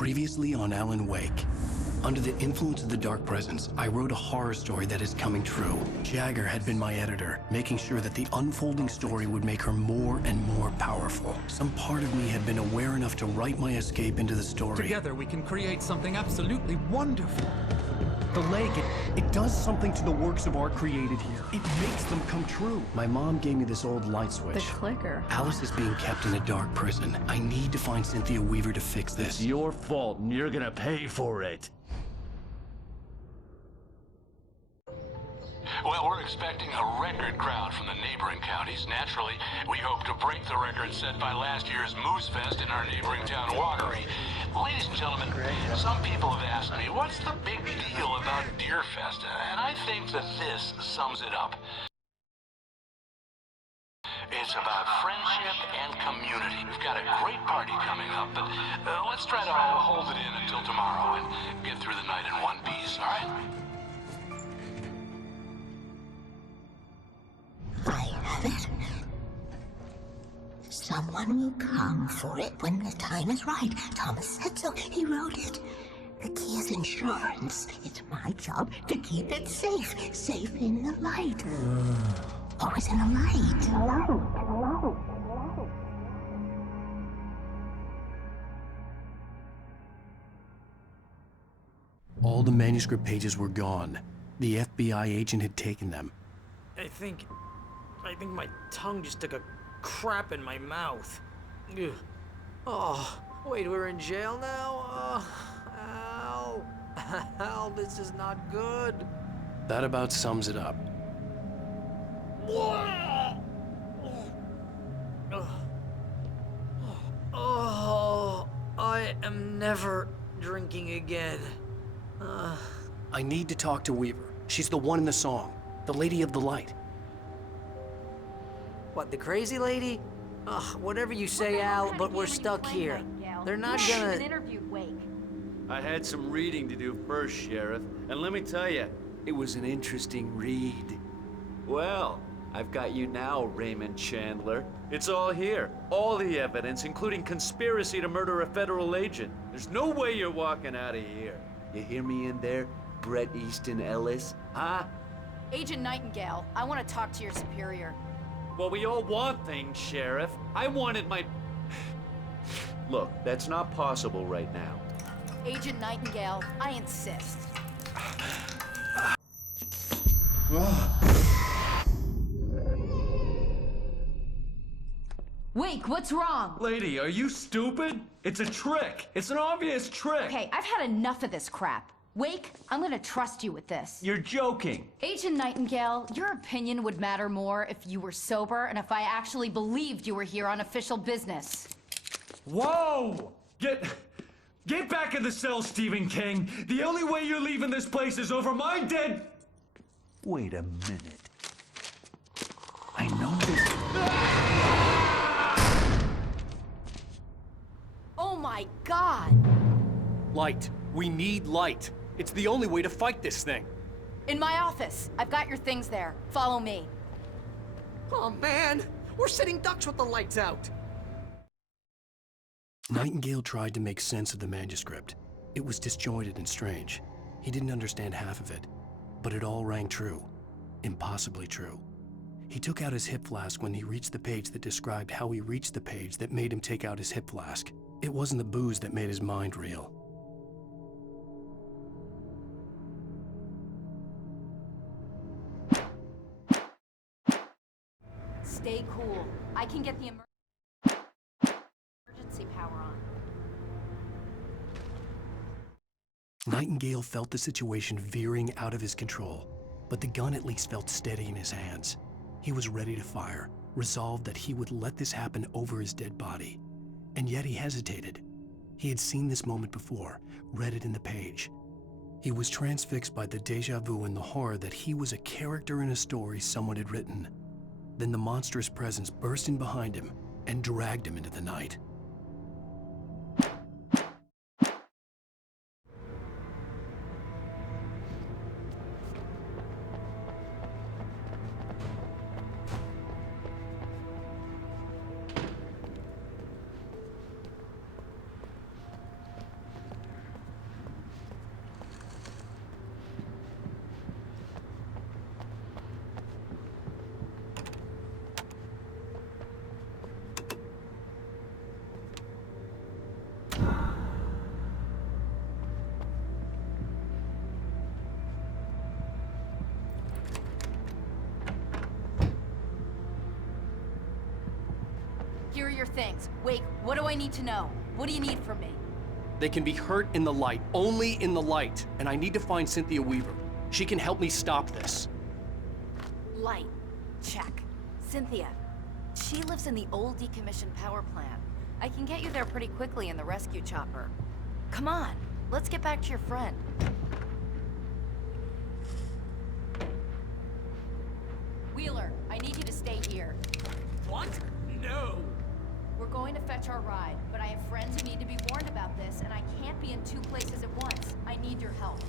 Previously on Alan Wake. Under the influence of the Dark Presence, I wrote a horror story that is coming true. Jagger had been my editor, making sure that the unfolding story would make her more and more powerful. Some part of me had been aware enough to write my escape into the story. Together we can create something absolutely wonderful. The lake, it does something to the works of art created here. It makes them come true. My mom gave me this old light switch. The clicker. Alice is being kept in a dark prison. I need to find Cynthia Weaver to fix this. It's your fault, and you're gonna pay for it. Well, we're expecting a record crowd from the neighboring counties. Naturally, we hope to break the record set by last year's Moose Fest in our neighboring town, Watery. Ladies and gentlemen, some people have asked me, what's the big deal about Deer Fest? And I think that this sums it up. It's about friendship and community. We've got a great party coming up, but let's try to hold it in until tomorrow and get through the night in one piece, all right? I have it. Someone will come for it when the time is right. Thomas said so. He wrote it. The key is insurance. It's my job to keep it safe. Safe in the light. Always in the light. All the manuscript pages were gone. The FBI agent had taken them. I think my tongue just took a crap in my mouth. Ugh. Oh, wait, we're in jail now? Ow. Ow, this is not good. That about sums it up. Oh, I am never drinking again. I need to talk to Weaver. She's the one in the song. The Lady of the Light. What, the crazy lady? Ugh, whatever you say, Al, but we're stuck here. They're not gonna... I had some reading to do first, Sheriff, and let me tell you, it was an interesting read. Well, I've got you now, Raymond Chandler. It's all here. All the evidence, including conspiracy to murder a federal agent. There's no way you're walking out of here. You hear me in there, Bret Easton Ellis? Huh? Agent Nightingale, I want to talk to your superior. Well, we all want things, Sheriff. I wanted my... Look, that's not possible right now. Agent Nightingale, I insist. Wake, what's wrong? Lady, are you stupid? It's a trick. It's an obvious trick. Okay, I've had enough of this crap. Wake, I'm gonna trust you with this. You're joking. Agent Nightingale, your opinion would matter more if you were sober and if I actually believed you were here on official business. Whoa! Get back in the cell, Stephen King. The only way you're leaving this place is over my dead... Wait a minute. I know this... Oh my God! Light. We need light. It's the only way to fight this thing. In my office. I've got your things there. Follow me. Oh man, we're sitting ducks with the lights out. Nightingale tried to make sense of the manuscript. It was disjointed and strange. He didn't understand half of it, but it all rang true. Impossibly true. He took out his hip flask when he reached the page that described how he reached the page that made him take out his hip flask. It wasn't the booze that made his mind reel. Stay cool. I can get the emergency power on. Nightingale felt the situation veering out of his control, but the gun at least felt steady in his hands. He was ready to fire, resolved that he would let this happen over his dead body. And yet he hesitated. He had seen this moment before, read it in the page. He was transfixed by the déjà vu and the horror that he was a character in a story someone had written. Then the monstrous presence burst in behind him and dragged him into the night. your things. Wake, what do I need to know? What do you need from me? They can be hurt in the light, only in the light. And I need to find Cynthia Weaver. She can help me stop this. Light. Check. Cynthia. She lives in the old decommissioned power plant. I can get you there pretty quickly in the rescue chopper. Come on, let's get back to your friend. Wheeler, I need you to stay here. What? No. We're going to fetch our ride, but I have friends who need to be warned about this, and I can't be in 2 places at once. I need your help.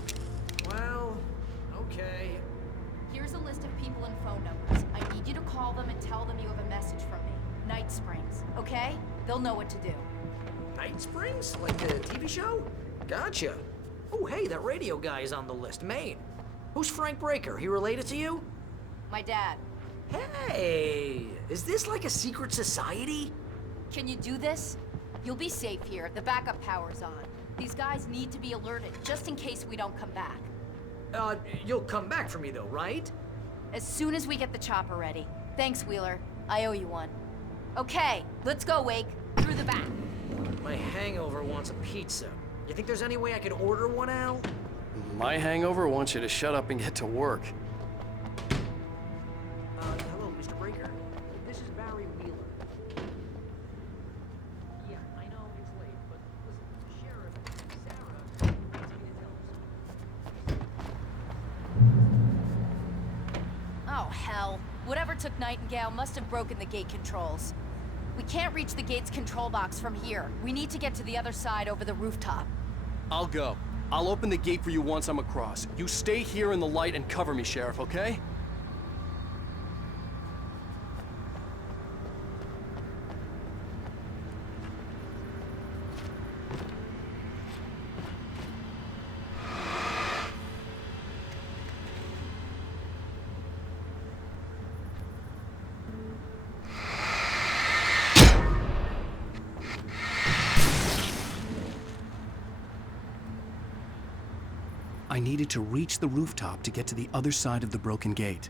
Well, okay. Here's a list of people and phone numbers. I need you to call them and tell them you have a message from me. Night Springs, okay? They'll know what to do. Night Springs? Like the TV show? Gotcha. Oh, hey, that radio guy is on the list. Maine. Who's Frank Breaker? He related to you? My dad. Hey, is this like a secret society? Can you do this? You'll be safe here. The backup power's on. These guys need to be alerted, just in case we don't come back. You'll come back for me though, right? As soon as we get the chopper ready. Thanks, Wheeler. I owe you one. Okay, let's go, Wake. Through the back. My hangover wants a pizza. You think there's any way I could order one, Al? My hangover wants you to shut up and get to work. Hello, Mr. Breaker. This is Barry Wheeler. Yeah, I know it's late, but listen, Sheriff, Sarah wants me to tell her something. Oh, hell. Whatever took Nightingale must have broken the gate controls. We can't reach the gate's control box from here. We need to get to the other side over the rooftop. I'll go. I'll open the gate for you once I'm across. You stay here in the light and cover me, Sheriff, okay? I needed to reach the rooftop to get to the other side of the broken gate.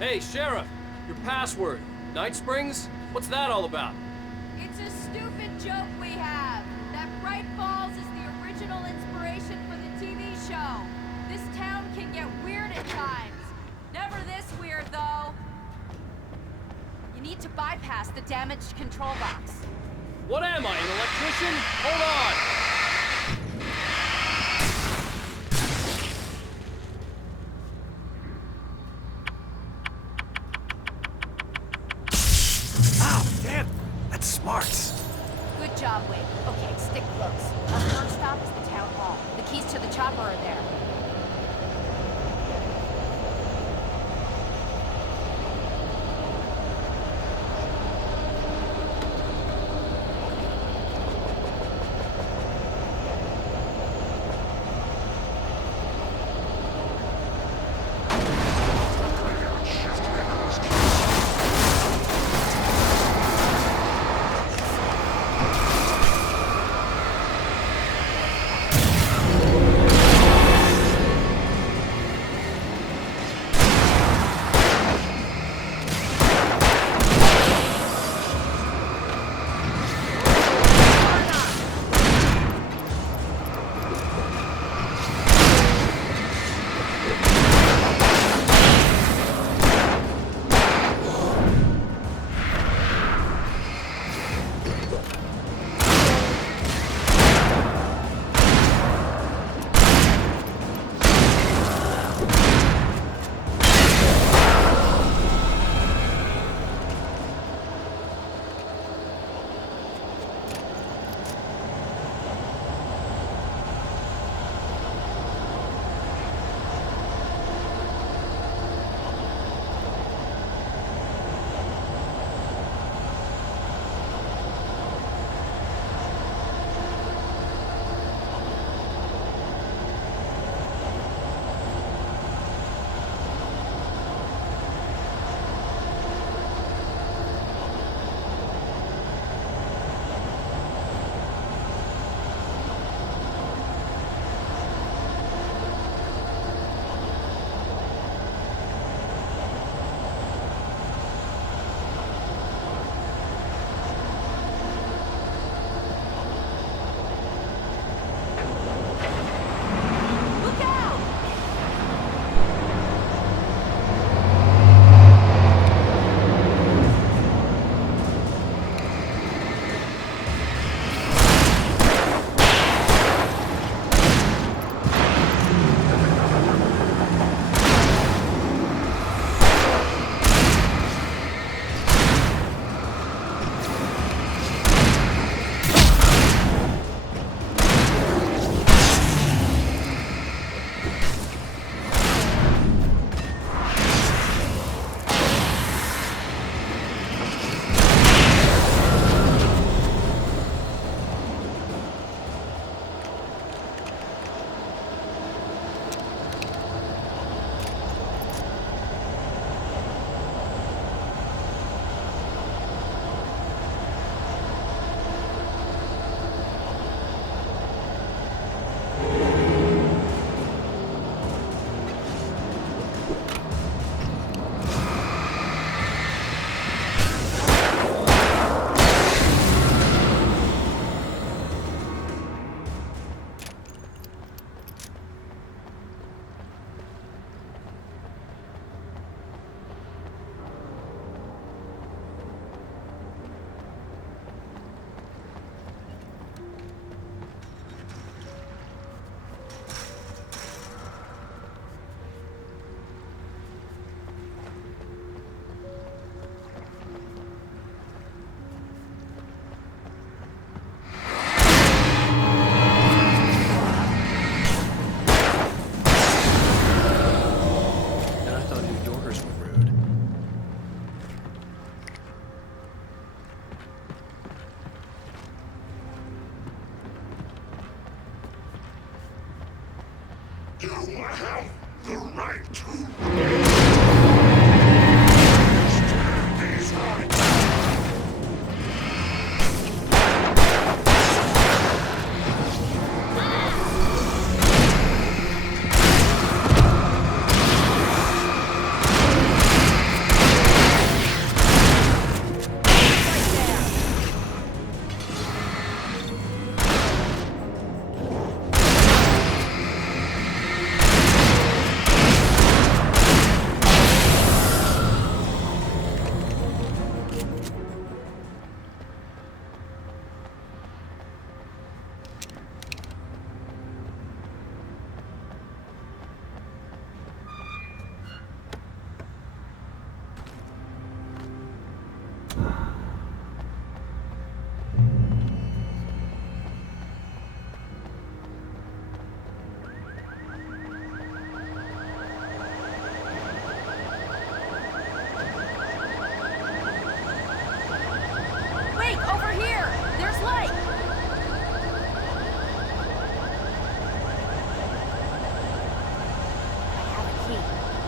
Hey, Sheriff, your password. Night Springs? What's that all about? It's a stupid joke we have. That Bright Falls is the original inspiration for the TV show. This town can get weird at times. Never this weird, though. You need to bypass the damaged control box. What am I, an electrician? Hold on! Ow, damn! That's smart. Good job, Wade. Okay, stick close. Our first stop is the town hall. The keys to the chopper are there. You have the right to stand these rights.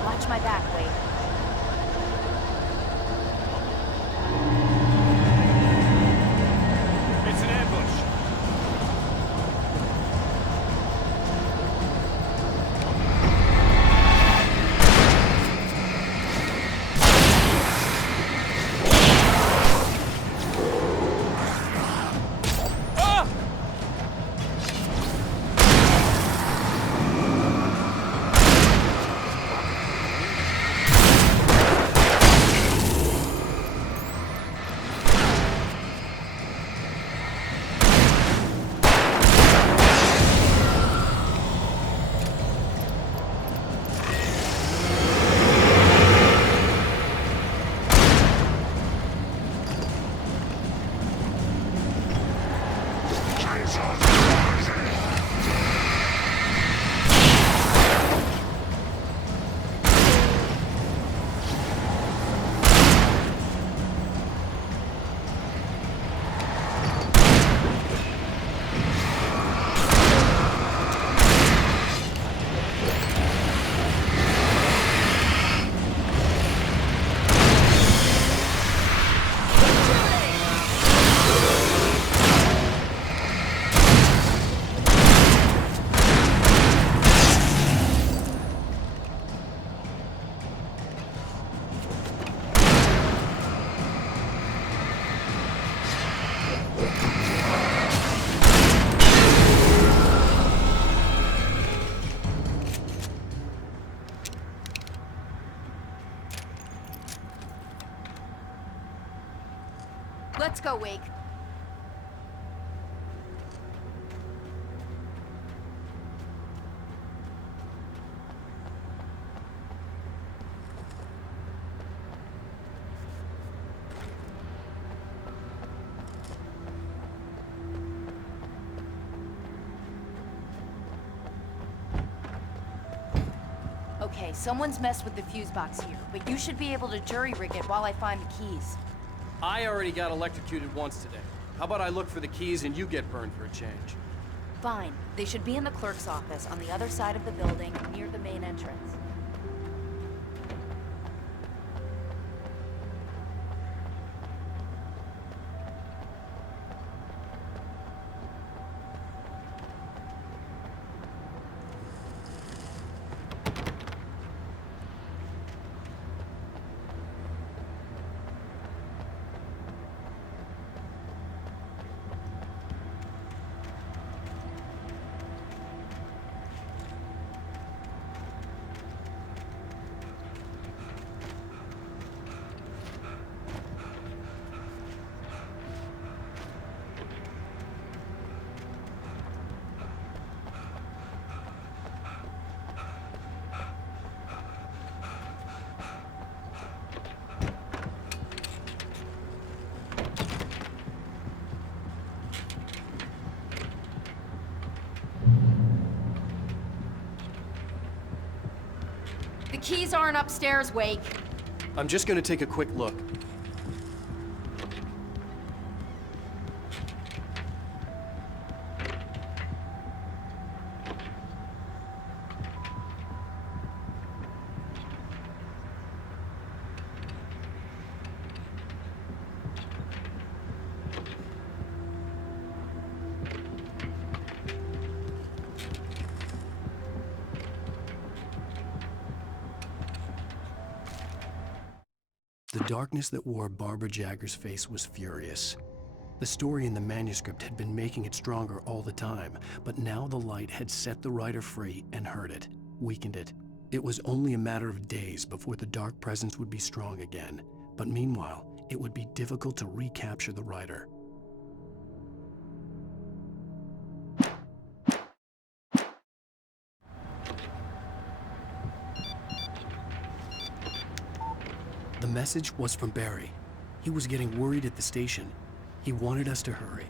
Watch my back, Wade. It's an ambush. Let's go, Wake. Okay, someone's messed with the fuse box here, but you should be able to jury rig it while I find the keys. I already got electrocuted once today. How about I look for the keys and you get burned for a change? Fine. They should be in the clerk's office on the other side of the building, near the main entrance. The keys aren't upstairs, Wake. I'm just gonna take a quick look. The darkness that wore Barbara Jagger's face was furious. The story in the manuscript had been making it stronger all the time, but now the light had set the writer free and hurt it, weakened it. It was only a matter of days before the dark presence would be strong again, but meanwhile, it would be difficult to recapture the writer. The message was from Barry. He was getting worried at the station. He wanted us to hurry.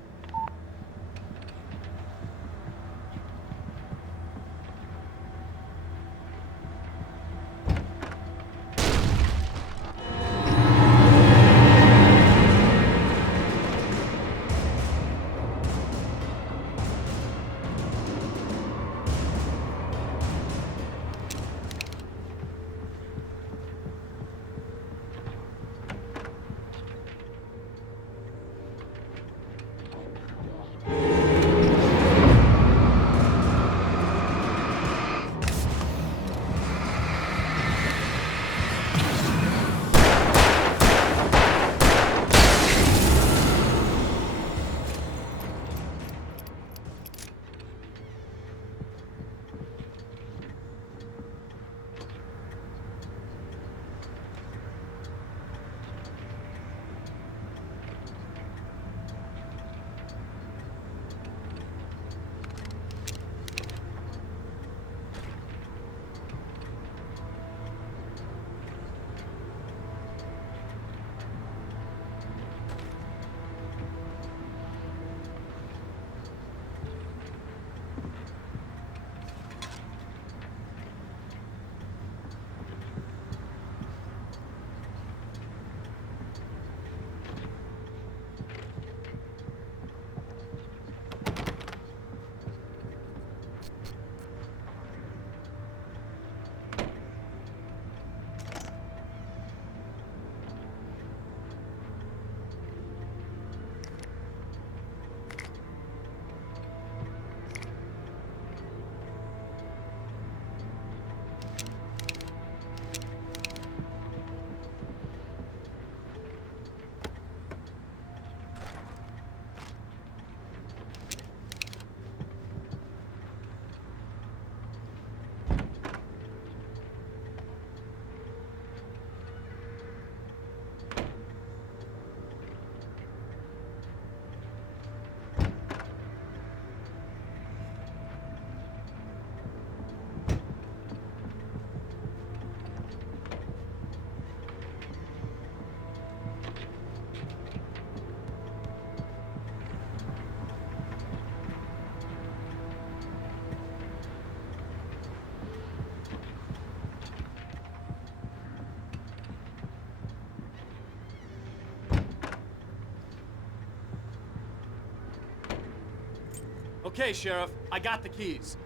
Okay, Sheriff, I got the keys.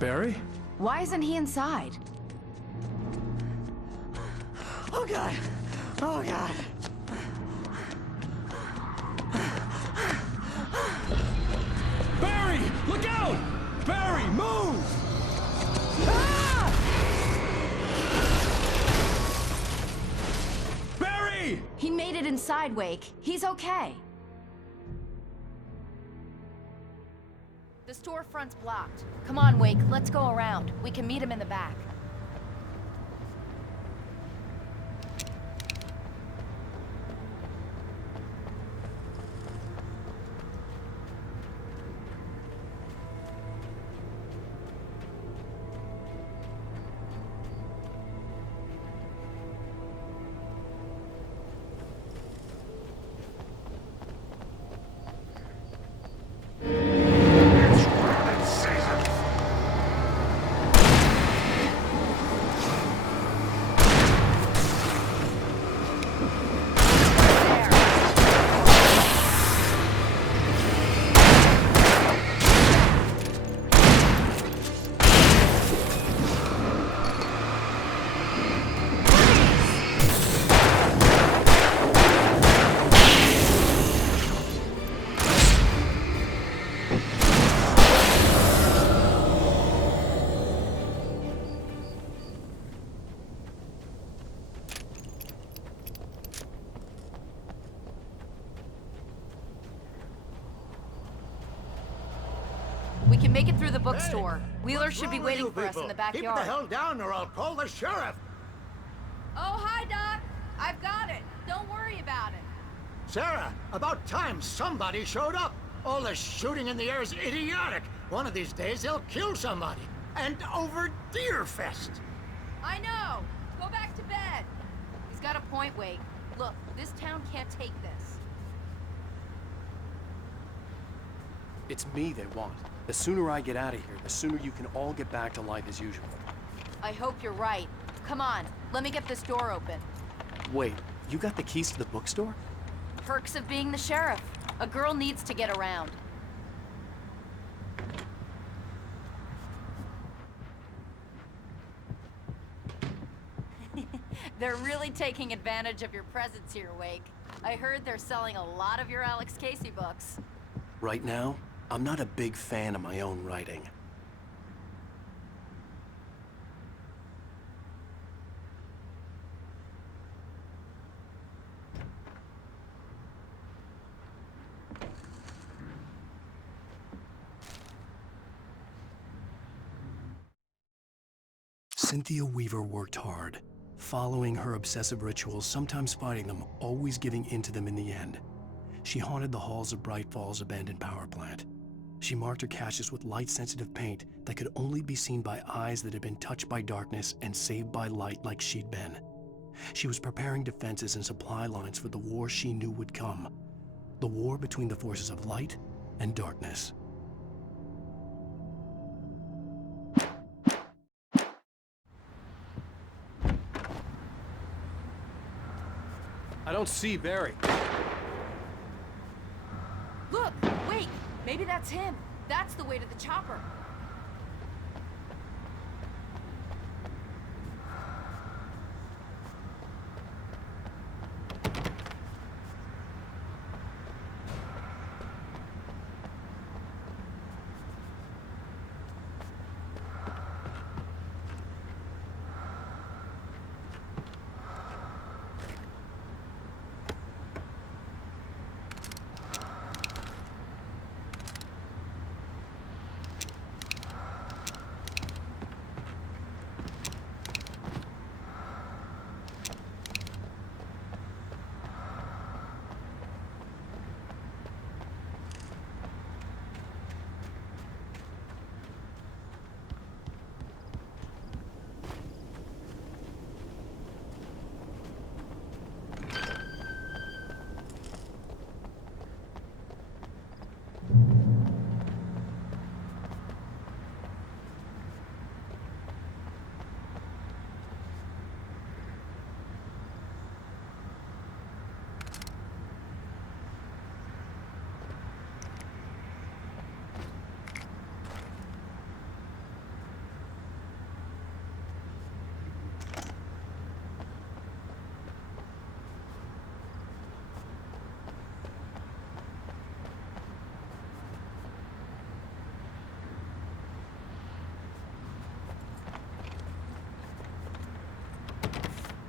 Barry? Why isn't he inside? Oh God! Oh God! Barry! Look out! Barry, move! Barry! He made it inside, Wake. He's okay. The storefront's blocked. Come on, Wake, let's go around. We can meet him in the back. We can make it through the bookstore. Wheeler should be waiting for us in the backyard. Keep the hell down or I'll call the sheriff. Oh, hi, Doc. I've got it. Don't worry about it. Sarah, about time somebody showed up. All this shooting in the air is idiotic. One of these days they'll kill somebody. And over Deerfest. I know. Go back to bed. He's got a point, Wake. Look, this town can't take this. It's me they want. The sooner I get out of here, the sooner you can all get back to life as usual. I hope you're right. Come on, let me get this door open. Wait, you got the keys to the bookstore? Perks of being the sheriff. A girl needs to get around. They're really taking advantage of your presence here, Wake. I heard they're selling a lot of your Alex Casey books. Right now, I'm not a big fan of my own writing. Cynthia Weaver worked hard, following her obsessive rituals, sometimes fighting them, always giving in to them in the end. She haunted the halls of Bright Falls' abandoned power plant. She marked her caches with light-sensitive paint that could only be seen by eyes that had been touched by darkness and saved by light like she'd been. She was preparing defenses and supply lines for the war she knew would come. The war between the forces of light and darkness. I don't see Barry. Look, wait, maybe that's him. That's the way to the chopper.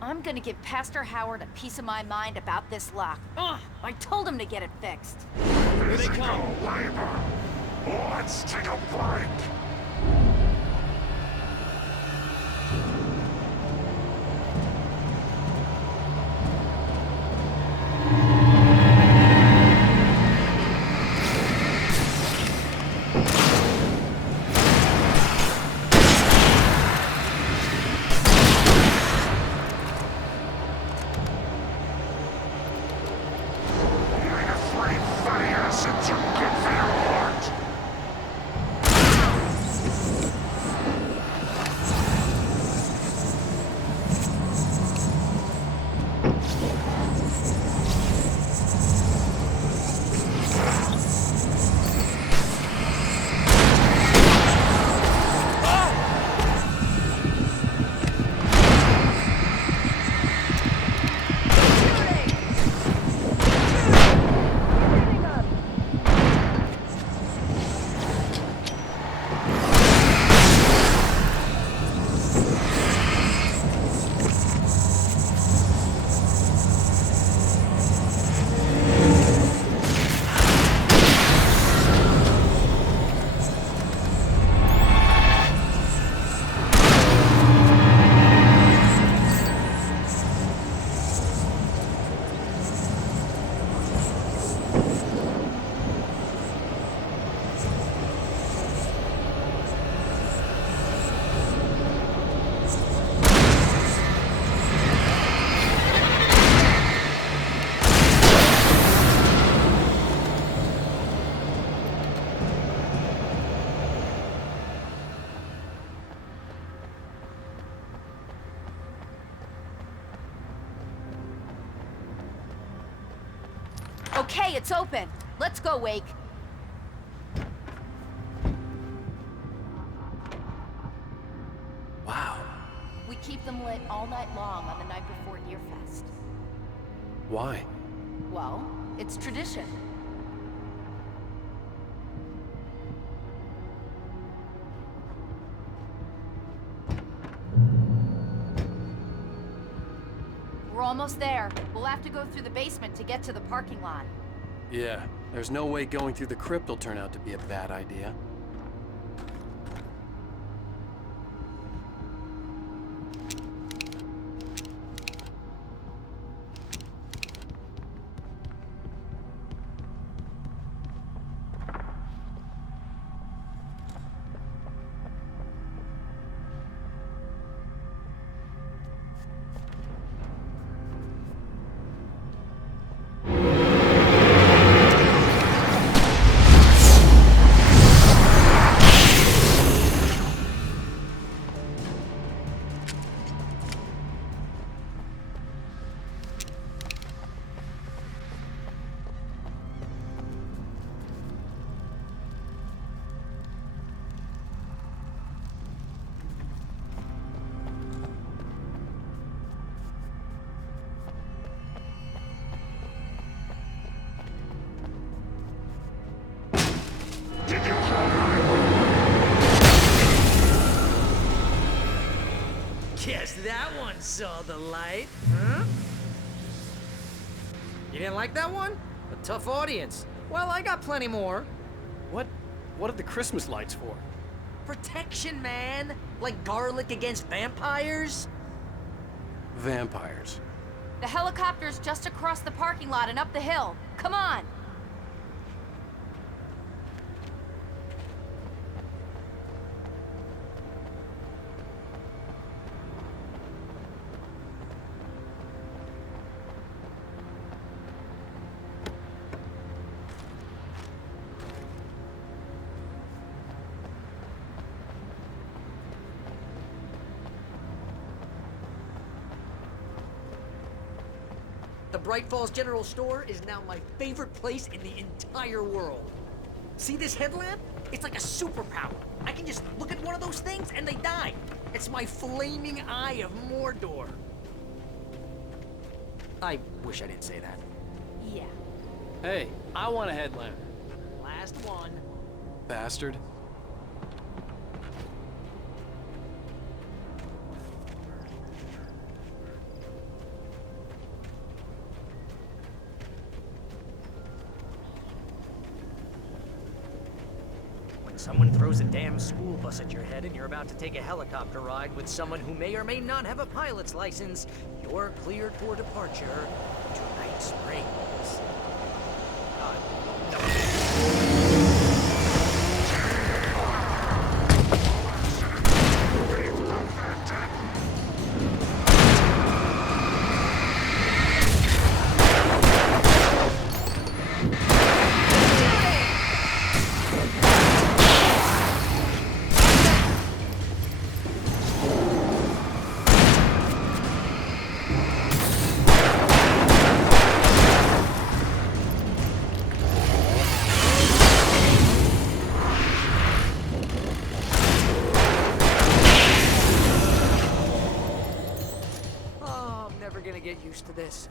I'm gonna give Pastor Howard a piece of my mind about this lock. Ugh, I told him to get it fixed. Here they come. Labor. Let's take a break. Okay, it's open. Let's go, Wake. Wow. We keep them lit all night long on the night before Deerfest. Why? Well, it's tradition. We're almost there. We'll have to go through the basement to get to the parking lot. Yeah, there's no way going through the crypt will turn out to be a bad idea. Guess that one saw the light, huh? You didn't like that one? A tough audience. Well, I got plenty more. What are the Christmas lights for? Protection, man. Like garlic against vampires. Vampires. The helicopter's just across the parking lot and up the hill. Come on! The Bright Falls General Store is now my favorite place in the entire world. See this headlamp? It's like a superpower. I can just look at one of those things and they die. It's my flaming eye of Mordor. I wish I didn't say that. Yeah. Hey, I want a headlamp. Last one. Bastard. Someone throws a damn school bus at your head and you're about to take a helicopter ride with someone who may or may not have a pilot's license, you're cleared for departure to Night Springs. Get used to this.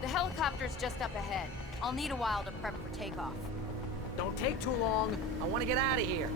The helicopter's just up ahead. I'll need a while to prep for takeoff. Don't take too long. I want to get out of here.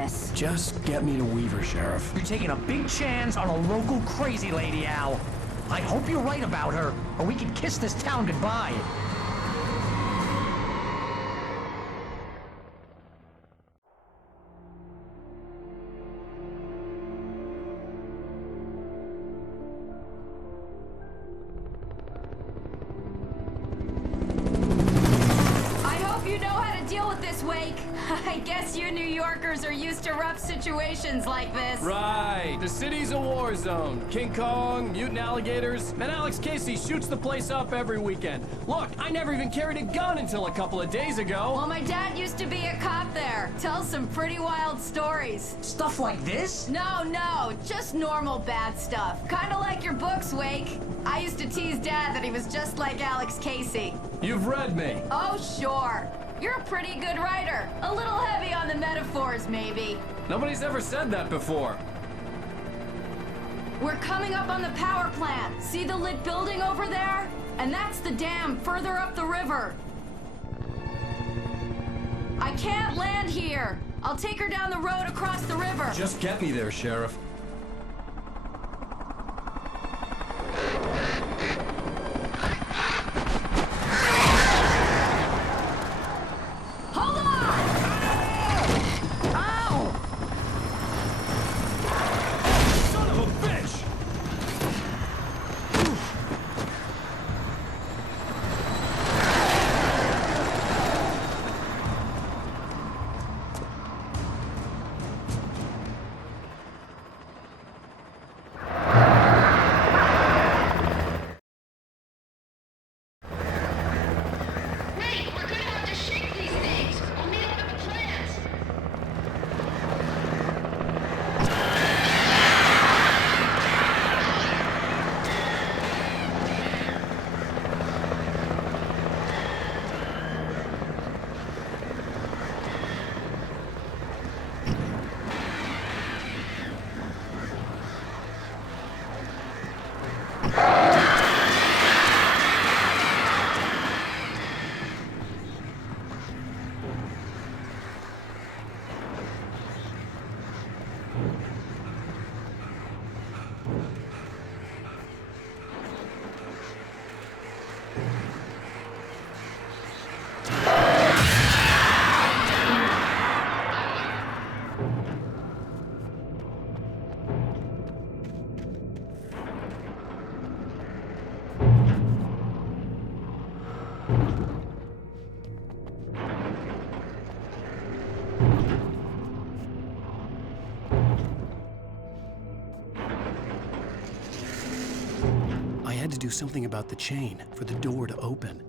this. Just get me to Weaver, Sheriff. You're taking a big chance on a local crazy lady, Al. I hope you're right about her, or we can kiss this town goodbye. I guess you New Yorkers are used to rough situations like this. Right. The city's a war zone. King Kong, mutant alligators, and Alex Casey shoots the place up every weekend. Look, I never even carried a gun until a couple of days ago. Well, my dad used to be a cop there. Tells some pretty wild stories. Stuff like this? No, just normal bad stuff. Kinda like your books, Wake. I used to tease Dad that he was just like Alex Casey. You've read me. Oh, sure. You're a pretty good writer. A little heavy on the metaphors, maybe. Nobody's ever said that before. We're coming up on the power plant. See the lit building over there? And that's the dam further up the river. I can't land here. I'll take her down the road across the river. Just get me there, Sheriff. I had to do something about the chain for the door to open.